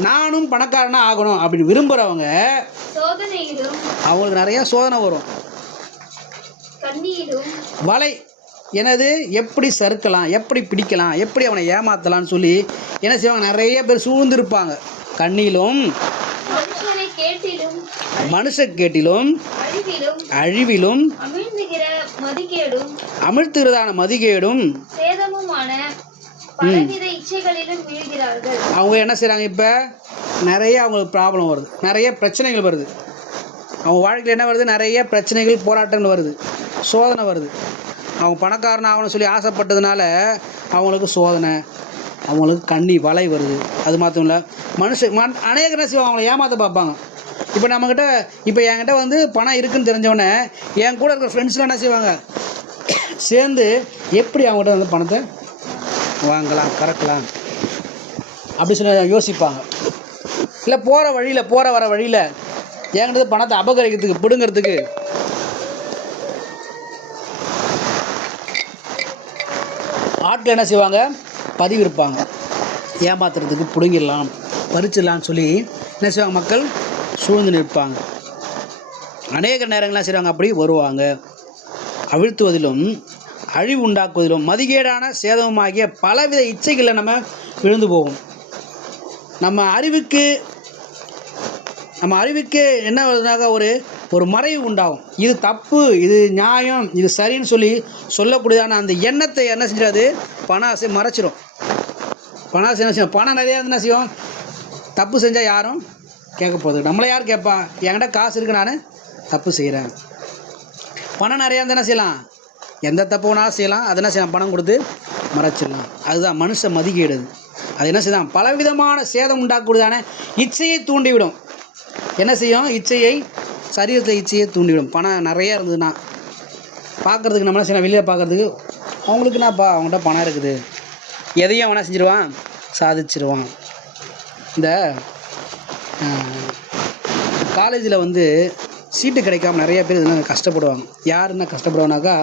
நானும் பணக்காரனாக ஆகணும் அப்படின்னு விரும்புகிறவங்க அவங்களுக்கு நிறையா சோதனை வரும். வலை எனது எப்படி சறுக்கலாம், எப்படி பிடிக்கலாம், எப்படி அவனை ஏமாற்றலான்னு சொல்லி என்ன செய்வாங்க, நிறைய பேர் சூழ்ந்திருப்பாங்க. கண்ணிலும் மனுஷ கேட்டிலும் அழிவிலும் அமிழ்த்துகிறதான மதிகேடும் அவங்க என்ன செய்கிறாங்க, இப்போ நிறைய அவங்களுக்கு ப்ராப்ளம் வருது, நிறைய பிரச்சனைகள் வருது. அவங்க வாழ்க்கையில் என்ன வருது, நிறைய பிரச்சனைகள் போராட்டங்கள் வருது, சோதனை வருது. அவங்க பணக்காரன் ஆகணும்னு சொல்லி ஆசைப்பட்டதுனால அவங்களுக்கு சோதனை, அவங்களுக்கு கண்ணி வலை வருது. அது மாத்திரம் இல்லை, அநேக என்ன செய்வாங்க, அவங்கள ஏமாற்ற பார்ப்பாங்க. இப்போ நம்மக்கிட்ட இப்போ என்கிட்ட வந்து பணம் இருக்குதுன்னு தெரிஞ்சவொடனே என் கூட இருக்கிற ஃப்ரெண்ட்ஸ்லாம் என்ன செய்வாங்க, சேர்ந்து எப்படி அவங்ககிட்ட வந்து பணத்தை வாங்கலாம், கறக்கலாம் அப்படி சொல்லி யோசிப்பாங்க. இல்லை போகிற வர வழியில் என்கிட்ட பணத்தை அபகரிக்கிறதுக்கு பிடுங்கிறதுக்கு ஆட்கள் என்ன செய்வாங்க, பதிவு இருப்பாங்க, ஏமாத்துறதுக்கு பிடுங்கிடலாம் பறிச்சிடலான்னு சொல்லி என்ன செய்வாங்க, மக்கள் சூழ்ந்து நிற்பாங்க. அநேக நேரங்கள்லாம் செய்வாங்க, அப்படி வருவாங்க. அவிழ்த்துவதிலும் அழிவு உண்டாக்குவதிலும் மதிகேடான சேதமாகிய பலவித இச்சைகளில் நம்ம விழுந்து போகும். நம்ம அறிவுக்கு என்ன வருதுனாக்கா ஒரு மறைவு உண்டாகும். இது தப்பு, இது நியாயம், இது சரின்னு சொல்லக்கூடியதான அந்த எண்ணத்தை என்ன செஞ்சாது, பண ஆசை மறைச்சிடும். பண ஆசை என்ன செய்யும், பணம் நிறையா என்ன செய்யும், தப்பு செஞ்சால் யாரும் கேட்க போகுது, நம்மளை யார் கேட்பா, என்கிட்ட காசு இருக்கு, நான் தப்பு செய்கிறேன். பணம் நிறையா இருந்தால் என்ன செய்யலாம், எந்த தப்பு வேணாலும் செய்யலாம், அது என்ன செய்யலாம், பணம் கொடுத்து மறைச்சிடலாம். அதுதான் மனுஷ மதிக்கேடு. அது என்ன செய்யலாம், பலவிதமான சேதம் உண்டாக்கூடியதான இச்சையை தூண்டிவிடும். என்ன செய்யும், சரீரத்தில் இச்சையை தூண்டிவிடும். பணம் நிறையா இருந்ததுன்னா பார்க்குறதுக்கு நம்மளாம் செய்யலாம், வெளியே பார்க்குறதுக்கு அவங்களுக்கு என்னப்பா, அவங்கள்ட்ட பணம் இருக்குது, எதையும் அவனா செஞ்சிருவான், சாதிச்சிருவான். இந்த காலேஜில் வந்து சீட்டு கிடைக்காம நிறைய பேர் இதெல்லாம் கஷ்டப்படுவாங்க. யார் என்ன கஷ்டப்படுவாங்கனாக்கா,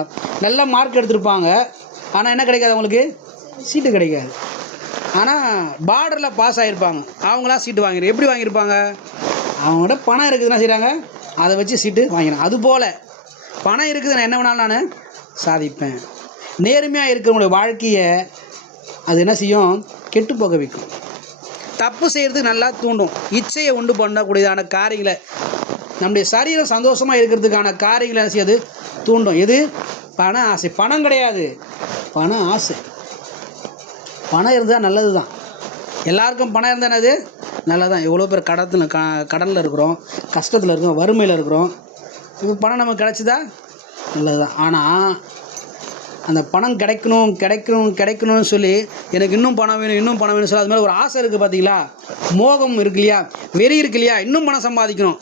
நல்ல மார்க் எடுத்திருப்பாங்க, ஆனால் என்ன கிடைக்காது, அவங்களுக்கு சீட்டு கிடைக்காது. ஆனால் பார்டரில் பாஸ் ஆகிருப்பாங்க, அவங்களாம் சீட்டு எப்படி வாங்கியிருப்பாங்க, அவங்கள்ட்ட பணம் இருக்குதுன்னா செய்கிறாங்க, அதை வச்சு சீட்டு வாங்கிடும். அதுபோல் பணம் இருக்குது, நான் என்ன வேணாலும் நான் சாதிப்பேன். நேர்மையாக இருக்கிறவங்களுடைய வாழ்க்கையை அது என்ன செய்யும், கெட்டு போக வைக்கும். தப்பு செய்கிறதுக்கு நல்லா தூண்டும். இச்சையை உண்டு பண்ணக்கூடியதான காரியங்களை, நம்முடைய சரீரம் சந்தோஷமாக இருக்கிறதுக்கான காரியங்களை என்ன செய்யாது, தூண்டும். எது, பண ஆசை. பணம் கிடையாது, பண ஆசை. பணம் இருந்தால் நல்லது தான், எல்லாருக்கும் பணம் இருந்தால் என்னது நல்லது தான். எவ்வளோ பேர் கடனில் இருக்கிறோம், கஷ்டத்தில் இருக்கிறோம், வறுமையில் இருக்கிறோம். இப்போ பணம் நமக்கு கிடச்சிதா நல்லது தான். ஆனால் அந்த பணம் கிடைக்கணும்னு சொல்லி எனக்கு இன்னும் பணம் வேணும் சொல்லி அது மாதிரி ஒரு ஆசை இருக்குது பார்த்தீங்களா, மோகம் இருக்கு இல்லையா, வெறி இருக்கு இல்லையா, இன்னும் பணம் சம்பாதிக்கணும்,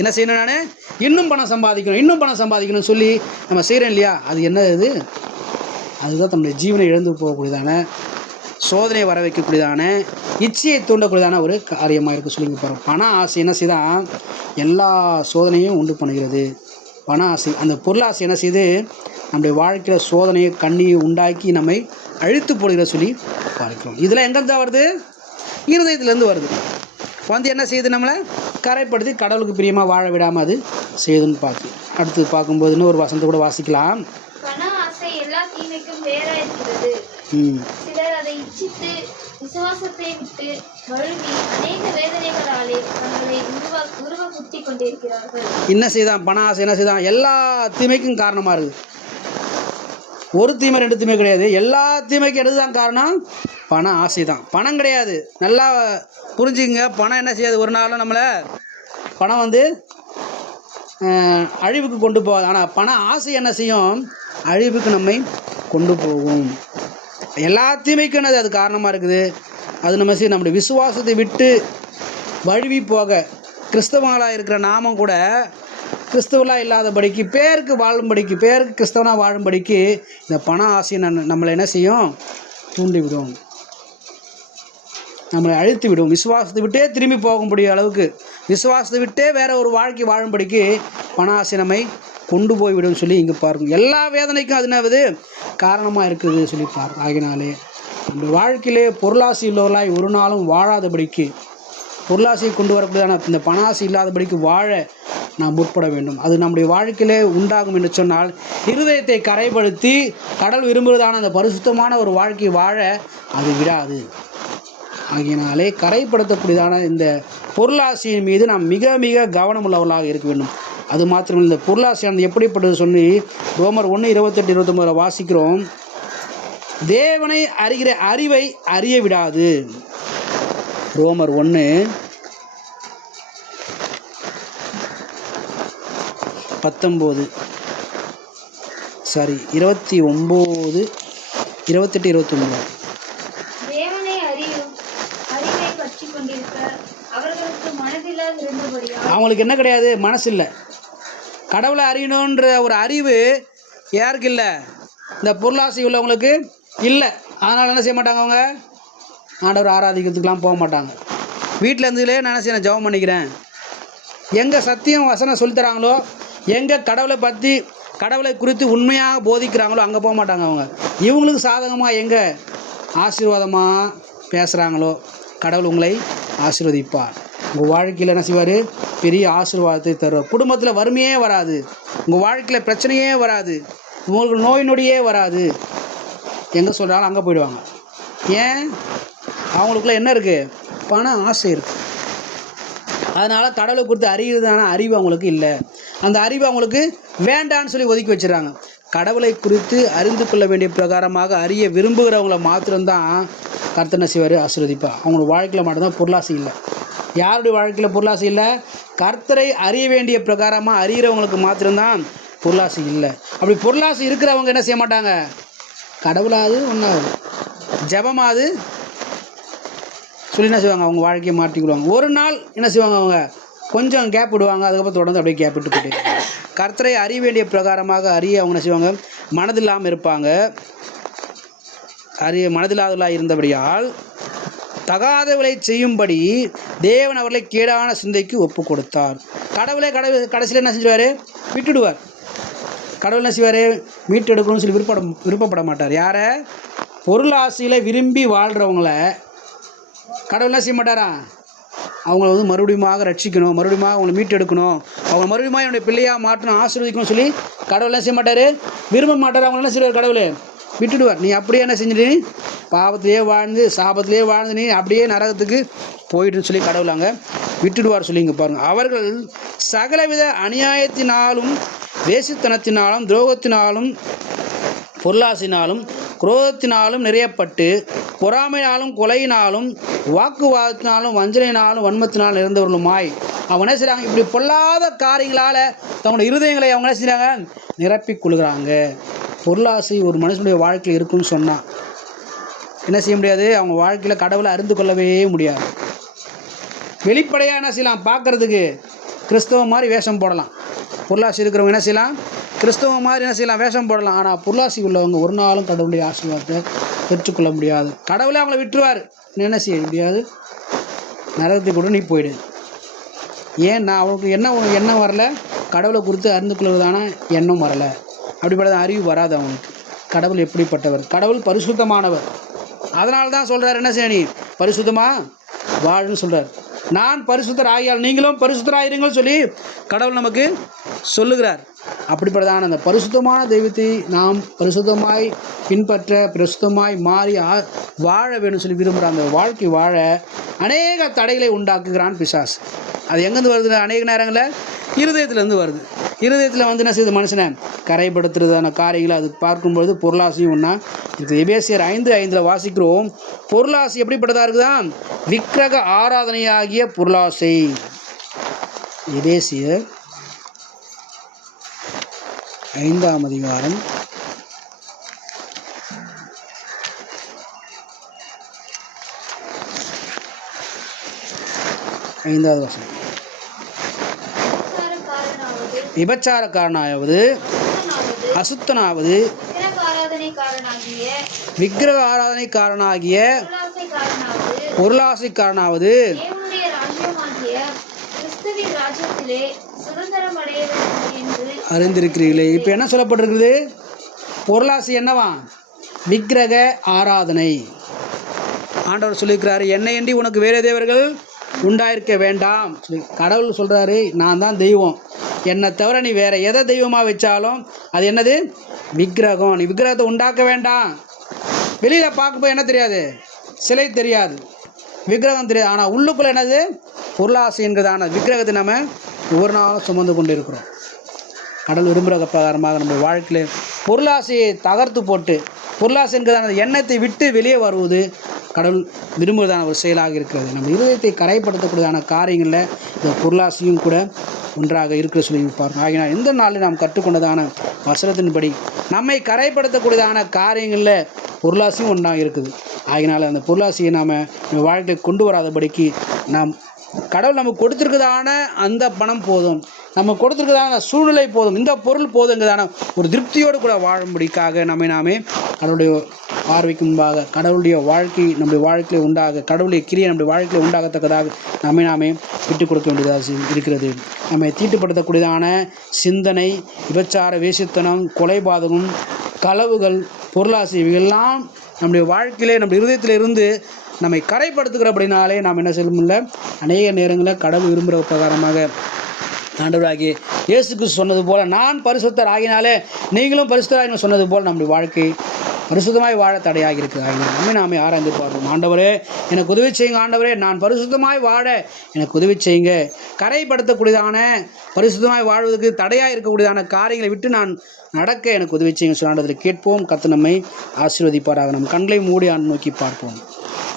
என்ன செய்யணும், நான் இன்னும் பணம் சம்பாதிக்கணும்னு சொல்லி நம்ம செய்கிறோம் இல்லையா, அது என்ன இது, அதுதான் நம்முடைய ஜீவனை இழந்து போகக்கூடியதான, சோதனையை வர வைக்கக்கூடியதான, இச்சையை தூண்டக்கூடியதான ஒரு காரியமாக இருக்குது சொல்லிங்க போகிறோம். பண ஆசை என்ன செய்தால் எல்லா சோதனையும் உண்டு பண்ணுகிறது. பண ஆசை, அந்த பொருளாசை என்ன செய்து நம்முடைய வாழ்க்கையில் சோதனையை கண்ணியை உண்டாக்கி நம்மை அழித்து போடுகிற சொல்லி பார்க்கிறோம். இதெல்லாம் எங்கேருந்து வருது, இருதயத்திலேருந்து வருது. வந்து என்ன செய்யுது, நம்மளை கரைப்படுத்தி கடவுளுக்கு பிரியமாக வாழ விடாமல் அது செய்யுதுன்னு பார்த்து அடுத்து பார்க்கும்போது இன்னும் ஒரு வசனத்தை கூட வாசிக்கலாம். என்ன செய்தான், பண ஆசை என்ன செய்தான், எல்லா தீமைக்கும் காரணமாக இருக்குது. ஒரு தீமை ரெண்டு தீமை கிடையாது, எல்லா தீமைக்கும் எடுத்துதான் காரணம் பண ஆசை தான். பணம் கிடையாது, நல்லா புரிஞ்சுங்க. பணம் என்ன செய்யாது, ஒரு நாளும் நம்மளை பணம் வந்து அழிவுக்கு கொண்டு போகாது. ஆனால் பண ஆசை என்ன செய்யும், அழிவுக்கு நம்மை கொண்டு போகும். எல்லா தீமைக்கும் அது காரணமாக இருக்குது. அது நம்ம செய்ய நம்முடைய விசுவாசத்தை விட்டு வழுவி போக, கிறிஸ்தவங்களாக இருக்கிற நாமும் கூட கிறிஸ்தவலாக இல்லாதபடிக்கு பேருக்கு வாழும்படிக்கு, பேருக்கு கிறிஸ்தவனாக வாழும்படிக்கு இந்த பண ஆசை நம்மளை என்ன செய்யும்? தூண்டிவிடும், நம்மளை அழித்து விடும். விசுவாசத்தை விட்டே திரும்பி போகும்படிய அளவுக்கு, விசுவாசத்தை விட்டே வேற ஒரு வாழ்க்கை வாழும்படிக்கு பண ஆசை நம்மை கொண்டு போய்விடும் சொல்லி இங்கே பாருங்க. எல்லா வேதனைக்கும் அது என்னது காரணமாக இருக்குது சொல்லி பாருங்க. ஆகினாலே நம்ம வாழ்க்கையிலே பொருளாசை உள்ளவர்களாய் ஒரு நாளும் வாழாதபடிக்கு, பொருளாசையை கொண்டு வரக்கூடியதான இந்த பண ஆசை இல்லாதபடிக்கு வாழ நாம் முற்பட வேண்டும். அது நம்முடைய வாழ்க்கையிலே உண்டாகும் என்று சொன்னால் இருதயத்தை கரைப்படுத்தி கடவுள் விரும்புவதான அந்த பரிசுத்தமான ஒரு வாழ்க்கை வாழ அது விடாது. ஆகியனாலே கரைப்படுத்தக்கூடியதான இந்த பொருளாசையின் மீது நாம் மிக மிக கவனமுள்ளவர்களாக இருக்க வேண்டும். அது மாத்திரமில்லை, இந்த பொருளாசையானது எப்படிப்பட்டது சொல்லி ரோமர் 1:28-29 வாசிக்கிறோம். தேவனை அறிகிற அறிவை அறிய விடாது. ரோமர் 1:19 சாரி 29 28 29 அவங்களுக்கு என்ன கிடையாது? மனசு இல்லை. கடவுளை அறியணுன்ற ஒரு அறிவு யாருக்கு இல்லை? இந்த பொருளாசை உள்ளவங்களுக்கு இல்லை. அதனால் என்ன செய்ய மாட்டாங்க? அவங்க ஆண்டவர் ஆராதிக்கிறதுக்கெலாம் போக மாட்டாங்க. வீட்டில் இருந்துலே நான் என்ன செய்ய ஜெபம் பண்ணிக்கிறேன். எங்கே சத்தியம் வசனம் சொல்லித்தராங்களோ, எங்கே கடவுளை பற்றி கடவுளை குறித்து உண்மையாக போதிக்கிறாங்களோ அங்கே போக மாட்டாங்க. அவங்க இவங்களுக்கு சாதகமாக எங்கே ஆசீர்வாதமாக பேசுகிறாங்களோ கடவுள் உங்களை ஆசீர்வதிப்பார். உங்கள் வாழ்க்கையில் என்ன செய்வார்? பெரிய ஆசீர்வாதத்தை தருவார். குடும்பத்தில் வறுமையே வராது, உங்கள் வாழ்க்கையில் பிரச்சனையே வராது, உங்களுக்கு நோய் நொடியே வராது. எங்கே சொல்கிறாலும் அங்கே போயிடுவாங்க. ஏன்? அவங்களுக்குள்ள என்ன இருக்குது? பண ஆசை இருக்குது. அதனால் கடவுளை குறித்து அறிகிறதான அறிவு அவங்களுக்கு இல்லை. அந்த அறிவு அவங்களுக்கு வேண்டான்னு சொல்லி ஒதுக்கி வச்சுறாங்க. கடவுளை குறித்து அறிந்து கொள்ள வேண்டிய பிரகாரமாக அறிய விரும்புகிறவங்கள மாத்திரம்தான் கர்த்தர் என்ன செய்வார்? ஆசீர்வதிப்பார். அவங்களோட வாழ்க்கையில் மட்டும்தான் பொருளாசை இல்லை. யாருடைய வாழ்க்கையில் பொருளாசை இல்லை? கர்த்தரை அறிய வேண்டிய பிரகாரமாக அறிகிறவங்களுக்கு மாத்திரம்தான் பொருளாசை இல்லை. அப்படி பொருளாசை இருக்கிறவங்க என்ன செய்ய மாட்டாங்க? கடவுளாவது ஒன்றாவது ஜபமாவது சொல்லி என்ன செய்வாங்க? அவங்க வாழ்க்கையை மாற்றிக்கிடுவாங்க. ஒரு நாள் என்ன செய்வாங்க? அவங்க கொஞ்சம் கேப் விடுவாங்க, அதுக்கப்புறம் தொடர்ந்து அப்படியே கேப் விட்டு போயிட்டு கர்த்தரை அறிய வேண்டிய பிரகாரமாக அறிய அவங்க என்ன செய்வாங்க? மனதில்லாமல் இருப்பாங்க. மனதில்லாதவர்களாக இருந்தபடியால் தகாதவளை செய்யும்படி தேவன் அவர்களை கேடான சிந்தைக்கு ஒப்பு கொடுத்தார். கடைசியில் என்ன செஞ்சுவார்? விட்டுடுவார். கடவுள் என்ன செய்வார்? மீட்டெடுக்கணும்னு சொல்லி விருப்பப்பட மாட்டார். யாரை? பொருளாசையில் விரும்பி வாழ்கிறவங்கள கடவுள் என்ன செய்ய மாட்டாரா? அவங்கள மறுபடியும் ரட்சிக்கணும், மறுபடியும் அவங்கள மீட்டெடுக்கணும், அவங்க மறுபடியும் என்னுடைய பிள்ளையாக மாற்றணும், ஆசீர்வதிக்கணும்னு சொல்லி கடவுள் என்ன செய்ய மாட்டார்? விரும்ப மாட்டார். அவங்க என்ன செய்வார்? கடவுள் விட்டுடுவார். நீ அப்படியே என்ன செஞ்சுட்டு பாவத்திலே வாழ்ந்து சாபத்திலே வாழ்ந்து நீ அப்படியே நரகத்துக்கு போயிட்டுன்னு சொல்லி கடவுள் அங்கே விட்டுடுவார் சொல்லி இங்கே பாருங்கள். அவர்கள் சகலவித அநியாயத்தினாலும் வேசித்தனத்தினாலும் துரோகத்தினாலும் பொருளாசினாலும் குரோதத்தினாலும் நிறையப்பட்டு பொறாமையினாலும் கொலையினாலும் வாக்குவாதத்தினாலும் வஞ்சனையினாலும் வன்மத்தினாலும் இருந்தவர்களுமாய் அவங்க என்ன செய்கிறாங்க? இப்படி பொல்லாத காரியங்களால் தங்களுடைய இருதயங்களை அவங்க என்ன செய்கிறாங்க? நிரப்பிக் கொள்கிறாங்க. பொருளாசை ஒரு மனுஷனுடைய வாழ்க்கையில் இருக்குன்னு சொன்னால் என்ன செய்ய முடியாது? அவங்க வாழ்க்கையில் கடவுளை அறிந்து கொள்ளவே முடியாது. வெளிப்படையாக என்ன செய்யலாம்? பார்க்குறதுக்கு கிறிஸ்தவ மாதிரி வேஷம் போடலாம். பொருளாசி இருக்கிறவங்க என்ன செய்யலாம்? கிறிஸ்தவ மாதிரி என்ன செய்யலாம்? வேஷம் போடலாம். ஆனால் பொருளாசி உள்ளவங்க ஒரு நாளும் கடவுளுடைய ஆசீர்வாதத்தை பெற்றுக்கொள்ள முடியாது. கடவுளே அவங்கள விட்டுருவார். என்ன செய்ய முடியாது? நரகத்தை கூட நீ போயிடு. ஏன்னா அவனுக்கு உனக்கு எண்ணம் வரலை? கடவுளை குறித்து அறிந்து கொள்வதான எண்ணம் வரலை. அப்படிப்பட்ட அறிவு வராது அவனுக்கு. கடவுள் எப்படிப்பட்டவர்? கடவுள் பரிசுத்தமானவர். அதனால தான் சொல்கிறார், என்ன செய்ய நீ பரிசுத்தமாக வாழுன்னு சொல்கிறார். நான் பரிசுத்தர் ஆகியால் நீங்களும் பரிசுத்தராயிருங்கள் சொல்லி கடவுள் நமக்கு சொல்லுகிறார். அப்படிப்பட்டதான அந்த பரிசுத்தமான தெய்வத்தை நாம் பரிசுத்தமாய் பின்பற்ற, பரிசுத்தமாய் மாறி வாழ வேணும்னு சொல்லி விரும்புகிற அந்த வாழ்க்கை வாழ அநேக தடைகளை உண்டாக்குகிறான் பிசாசு. அது எங்கேருந்து வருது? அநேக நேரங்களில் இருதயத்துலேருந்து வருது. இருதயத்தில் என்ன செய்யுது? மனுஷனை கரைப்படுத்துறதான காரியங்களை அது பார்க்கும்பொழுது பொருளாசையும் ஒன்றா இருக்குது. எபேசியர் 5:5 வாசிக்கிறோம். பொருளாசை எப்படிப்பட்டதாக இருக்குதான்? விக்கிரக ஆராதனையாகிய பொருளாசை. எபேசியர் 5ஆம் அதிகாரம் 5வது வசனம். விபச்சாரக்காரனாவது, அசுத்தனாவது, விக்கிரக ஆராதனைக்காரனாகிய, பொருளாசைக்காரனாவது அறிந்திருக்கிறீர்களே. இப்போ என்ன சொல்லப்பட்டிருக்குது? பொருளாசை என்னவா? விக்கிரக ஆராதனை. ஆண்டவர் சொல்லியிருக்கிறாரு, என்னையன்றி உனக்கு வேறு தேவர்கள் உண்டாயிருக்க வேண்டாம் சொல்லி. கடவுள் சொல்கிறாரு, நான் தான் தெய்வம், என்னை தவிர நீ வேறு எதை தெய்வமாக வச்சாலும் அது என்னது? விக்கிரகம். நீ விக்கிரகத்தை உண்டாக்க வேண்டாம். வெளியில் பார்க்கும்போது என்ன தெரியாது? சிலை தெரியாது, விக்கிரகம் தெரியாது. ஆனால் உள்ளுக்குள்ளே என்னது? பொருளாசை என்கிறதான விக்கிரகத்தை நம்ம ஒவ்வொரு நாளும் சுமந்து கொண்டு இருக்கிறோம். கடவுள் விரும்புகிற பிரகாரமாக நம்ம வாழ்க்கையில் பொருளாசையை தகர்த்து போட்டு, பொருளாசை என்கிறதான எண்ணத்தை விட்டு வெளியே வருவது கடவுள் விரும்புவதான ஒரு செயலாக இருக்கிறது. நம்ம இருதயத்தை கரைப்படுத்தக்கூடியதான காரியங்களில் இந்த பொருளாசையும் கூட ஒன்றாக இருக்கிற சொல்லி பாருங்கள். ஆகினால் இந்த நாளில் நாம் கற்றுக்கொண்டதான வசனத்தின்படி நம்மை கரைப்படுத்தக்கூடியதான காரியங்களில் பொருளாசையும் ஒன்றாக இருக்குது. ஆகினால் அந்த பொருளாசையை நாம் நம்ம வாழ்க்கையை கொண்டு வராதபடிக்கு நாம் கடவுள் நமக்கு கொடுத்துருக்குதான அந்த பணம் போதும், நம்ம கொடுத்துருக்குதான சூழ்நிலை போதும், இந்த பொருள் போதுங்கிறதான ஒரு திருப்தியோடு கூட வாழும்படிக்காக நாமே கடவுளுடைய பார்வைக்கு முன்பாக கடவுளுடைய வாழ்க்கை நம்முடைய வாழ்க்கையில் உண்டாக, கடவுளுடைய கிரியை நம்முடைய வாழ்க்கையில் உண்டாகத்தக்கதாக நாமே விட்டுக் கொடுக்க வேண்டியதாக இருக்கிறது. நம்மை தீட்டுப்படுத்தக்கூடியதான சிந்தனை, விபச்சார, வேசித்தனம், கொலைபாதகம், களவுகள், பொருளாசை இவையெல்லாம் நம்முடைய வாழ்க்கையிலே நம்முடைய இருதயத்தில் இருந்து நம்மை கரைப்படுத்துகிறபடினாலே நாம் என்ன செய்ய முடியல? அநேக நேரங்களில் கடவுள் விரும்புகிற பிரகாரமாக ஆண்டவராகிய இயேசு கிறிஸ்து சொன்னது போல், நான் பரிசுத்தர் ஆகினாலே நீங்களும் பரிசுத்தராக சொன்னது போல் நம்முடைய வாழ்க்கை பரிசுத்தமாய் வாழ தடையாக இருக்குது. நாமே ஆராய்ந்து பார்ப்போம். ஆண்டவரே எனக்கு உதவி செய்யுங்க, ஆண்டவரே நான் பரிசுத்தமாய் வாழ எனக்கு உதவி செய்யுங்க. கரைப்படுத்தக்கூடியதான பரிசுத்தமாய் வாழ்வதற்கு தடையாக இருக்கக்கூடியதான காரியங்களை விட்டு நான் நடக்க எனக்கு உதவி செய்யுங்க சொன்னாண்டதில் கேட்போம். கர்த்தர் நம்மை ஆசீர்வதிப்பாராக. நம் கண்களை மூடி ஆண்டு நோக்கி பார்ப்போம்.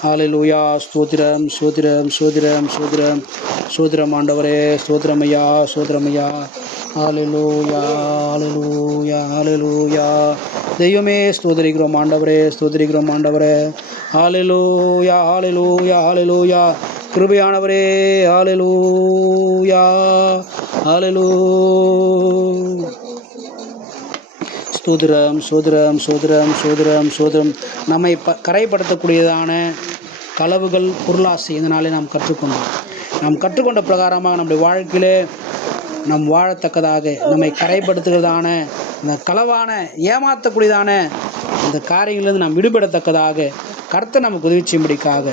ஹல்லேலூயா. ஸ்தோத்திரம் ஸ்தோத்திரம் ஸ்தோத்திரம் ஸ்தோத்திரம் ஸ்தோத்திரம் ஆண்டவரே, ஸ்தோத்திரம் ஐயா, ஸ்தோத்திரம் ஐயா. ஹல்லேலூயா ஹல்லேலூயா ஹல்லேலூயா. தெய்வமே ஸ்தோத்திரிக்கிறோம் ஆண்டவரே, ஸ்தோத்திரிக்கிறோம் ஆண்டவரே. ஹல்லேலூயா ஹல்லேலூயா ஹல்லேலூயா. கிருபையானவரே, ஹல்லேலூயா ஹல்லேலூயா. சோதரம் சோதரம் சோதரம் சோதரம் சோதரம். நம்மை கரைப்படுத்தக்கூடியதான களவுகள், பொருளாசை இதனாலே நாம் கற்றுக்கொண்டோம். நாம் கற்றுக்கொண்ட பிரகாரமாக நம்முடைய வாழ்க்கையிலே நாம் வாழத்தக்கதாக, நம்மை கரைப்படுத்துகிறதான இந்த களவான ஏமாற்றக்கூடியதான இந்த காரியங்களிலிருந்து நாம் விடுபடத்தக்கதாக கர்த்தர் நமக்கு உதவி செய்யும்படிக்காக